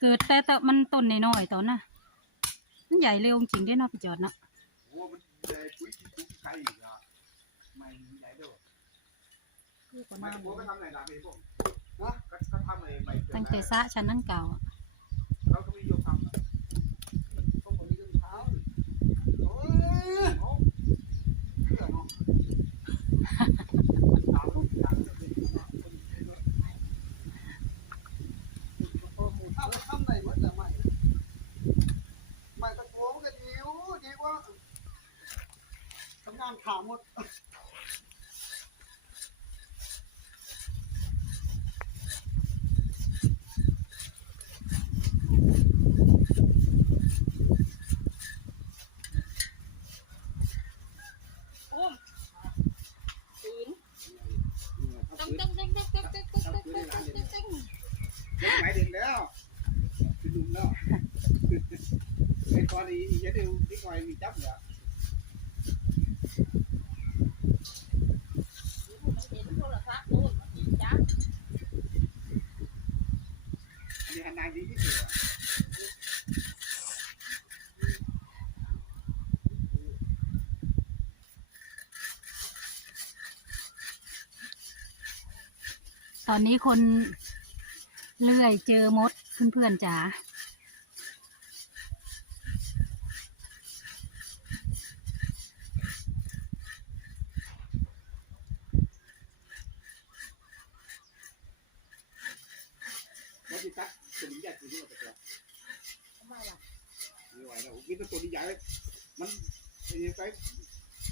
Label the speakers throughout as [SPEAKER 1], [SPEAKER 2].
[SPEAKER 1] เกินมึงไงทั้งวันนี่
[SPEAKER 2] แม่นเกิดแต่แต่มันต้นน้อยๆตอนน่ะมันใหญ่เร็วจริงๆเด้เนาะพี่จอดเนาะ
[SPEAKER 1] โอ้มันใหญ่ปุ๋ยที่ปุ๋ยไข่อีกอะไม่ใหญ่เด้อไม่ตะโกนก็ทำไหนล่ะพี่พวกนะก็ก็ทำอะไรไป
[SPEAKER 2] ตั้งแต่ซะชั้นนั้นเก่าอะ
[SPEAKER 1] ตึ้งตึ้งตึ้งหมายถึงแล้วคือดุมแล้วไอ้ตอนนี้จะดูที่คอยมีจับเนี่ย
[SPEAKER 2] ตอนนี้คนเลื่อยเจอมดเพื่อนๆจ๋า
[SPEAKER 1] ที่ตัดตัวนี้ใหญ่ตัวนี้ตัว
[SPEAKER 3] ทำไมล่ะ
[SPEAKER 1] ไม่ไหวแล้ว กินตัวนี้ใหญ่มันไอ้ไป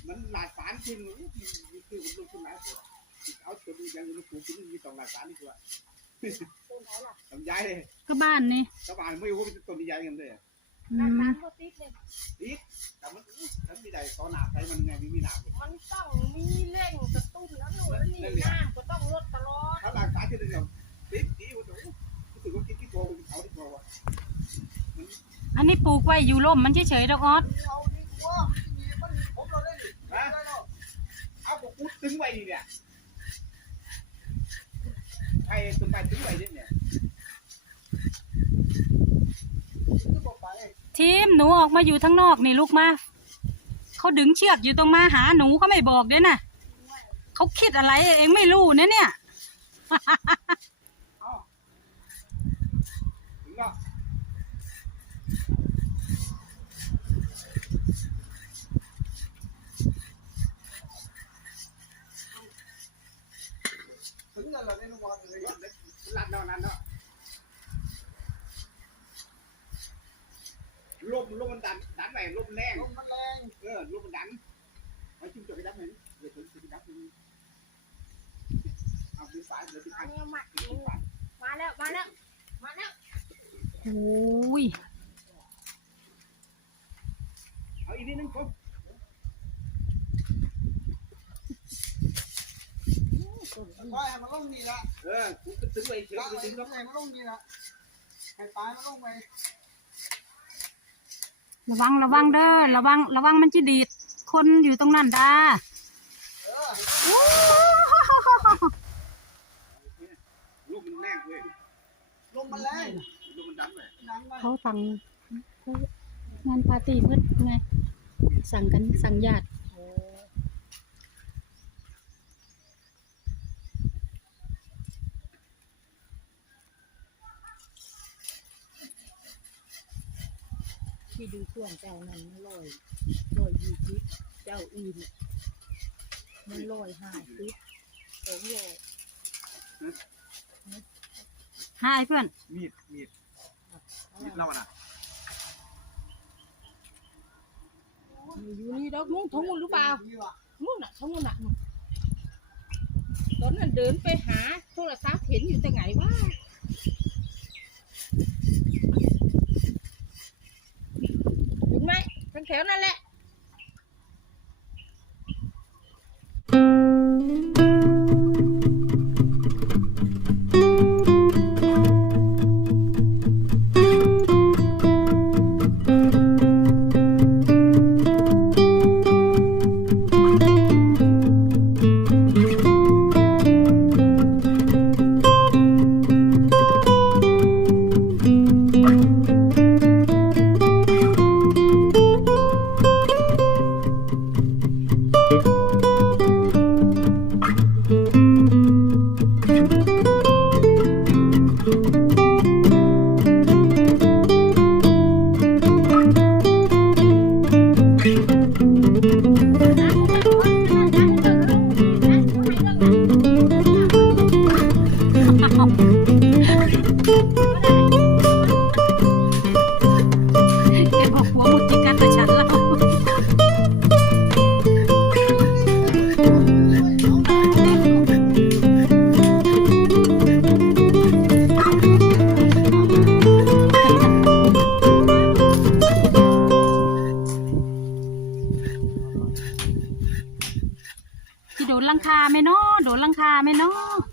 [SPEAKER 1] มันหลาดสารขึ้นคือมันลงขึ้นหลายตัวเอาตัวนี้ยังมันถูกกินมีสองหลาดสารนี่ตัว
[SPEAKER 3] ต้นไหนล่ะ
[SPEAKER 1] ทำย้ายเลย
[SPEAKER 2] ก็บ้านนี่
[SPEAKER 1] ชาวบ้านไม่รู้ว่าเป็นตัวนี้ใหญ่กันเลย
[SPEAKER 2] อื
[SPEAKER 3] หน้ามตาก็ติดเลย
[SPEAKER 1] แต่มันฉันไม่ได้ตอนหนาใช้มันไงไม่มีหนา
[SPEAKER 3] มันต้องมีเร่งกระตุ้นแล้วหนูแล้วนี่น้ำก็ต้องลดตลอด
[SPEAKER 1] ถ้าหลาดสารที่เดียวติดดีกว่าตัวรู้สึกว่ากินที่โกงเขาที่โกง
[SPEAKER 2] อันนี้ปลูกไว้อยู่ร่มมันเฉยๆดอกออส
[SPEAKER 1] เอาดีกว่ามันมีมันมีผมเราได้ดิเอาบอกกูตึงไว้ดิเนี่ยใครตึงไปตึงไว้ดิเนี่ยตึงบอกไป
[SPEAKER 2] ทีมหนูออกมาอยู่ทั้งนอกนี่ลูกมาเขาดึงเชือกอยู่ตรงมาหาหนูเขาไม่บอกด้วยนะเขาคิดอะไรเองไม่รู้นะเนี่ย
[SPEAKER 1] ลมลมมันดันดันไปลมแรงลมมันแรงเออลมมันดันไว้จิ้มจกไปดับมันเดี๋ยวถึงถึงดับมันเอาดีสายเดี๋ยวที่
[SPEAKER 3] อั
[SPEAKER 1] พั
[SPEAKER 3] น
[SPEAKER 1] น
[SPEAKER 3] นี้มา
[SPEAKER 1] ดีสาย
[SPEAKER 3] มาแล้วมาแล้วมาแล้ว
[SPEAKER 2] โอ้ย
[SPEAKER 1] เอาอีกนิดนึงผม
[SPEAKER 4] ก็ให้มันลงนี่ละ
[SPEAKER 1] เออกูก็ถึงไปเฉย
[SPEAKER 4] ละ
[SPEAKER 1] ไป
[SPEAKER 4] ให้
[SPEAKER 1] ถึงแล้ว
[SPEAKER 4] มันลงนี่ละให้ปลายมันลงไป
[SPEAKER 2] ระวังระวังเด้อระวังระวังมันจะดีด คนอยู่ตรงนั้นด้า
[SPEAKER 4] เออ
[SPEAKER 2] โอ้
[SPEAKER 1] ลูกมันแรงเว้ย
[SPEAKER 4] ลงมาแรง
[SPEAKER 1] ลูกมันดันเลย
[SPEAKER 4] ดันไป
[SPEAKER 2] เขาสั่งงานปาร์ตี้มืดไง สั่งกันสั่งญาติ
[SPEAKER 3] ที่ดูช่วงเจ้านั้นมันลอยลอยยี่สิบเจ้าอื่นมันลอยห้าสิบสองลอย
[SPEAKER 2] หาไอ้เพื่อน
[SPEAKER 1] มีดมีดมีดเล่าน่ะ
[SPEAKER 3] อยู่นี่ดอกมุ้งทุ่งหรือเปล่า
[SPEAKER 4] ดีว่ะ
[SPEAKER 3] นู่นน่ะทั้งนู่นน่ะนู่นตอนนั้นเดินไปหาโทรศัพท์เห็นอยู่แต่ไงวะ
[SPEAKER 4] ถวๆนั่นแหละ ลังคาไหม
[SPEAKER 3] เนาะ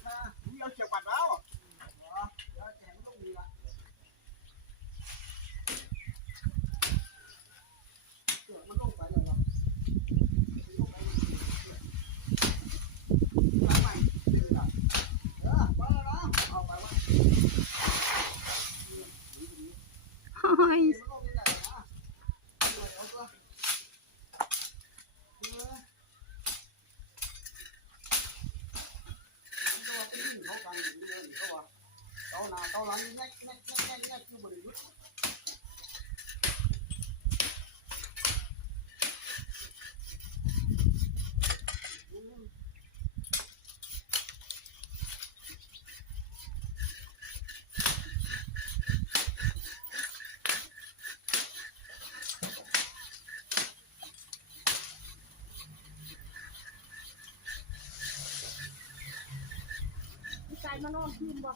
[SPEAKER 3] นอนคืนบ่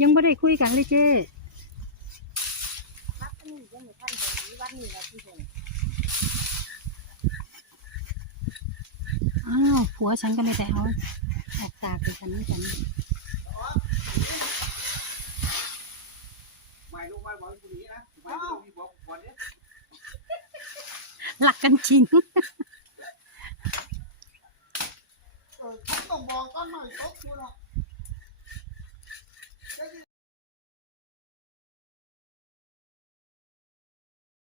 [SPEAKER 2] ยังไม่ได้คุยกันเลยเจ้
[SPEAKER 3] รักอันนี้ยังไม่ทันเห็นวันนี้นะพี่เห็น
[SPEAKER 2] อ้าวผัวฉันก็ไม่ได้เอาออกตากดิฉันนี่ฉัน
[SPEAKER 1] ไม่ลูกไม่บอกคนนี้นะไม่ต้องมีบอกก่อนเนี่ย
[SPEAKER 2] หลักกันจริง
[SPEAKER 4] เออฉันต้องบอกตอนใหม่ตกคุณอะ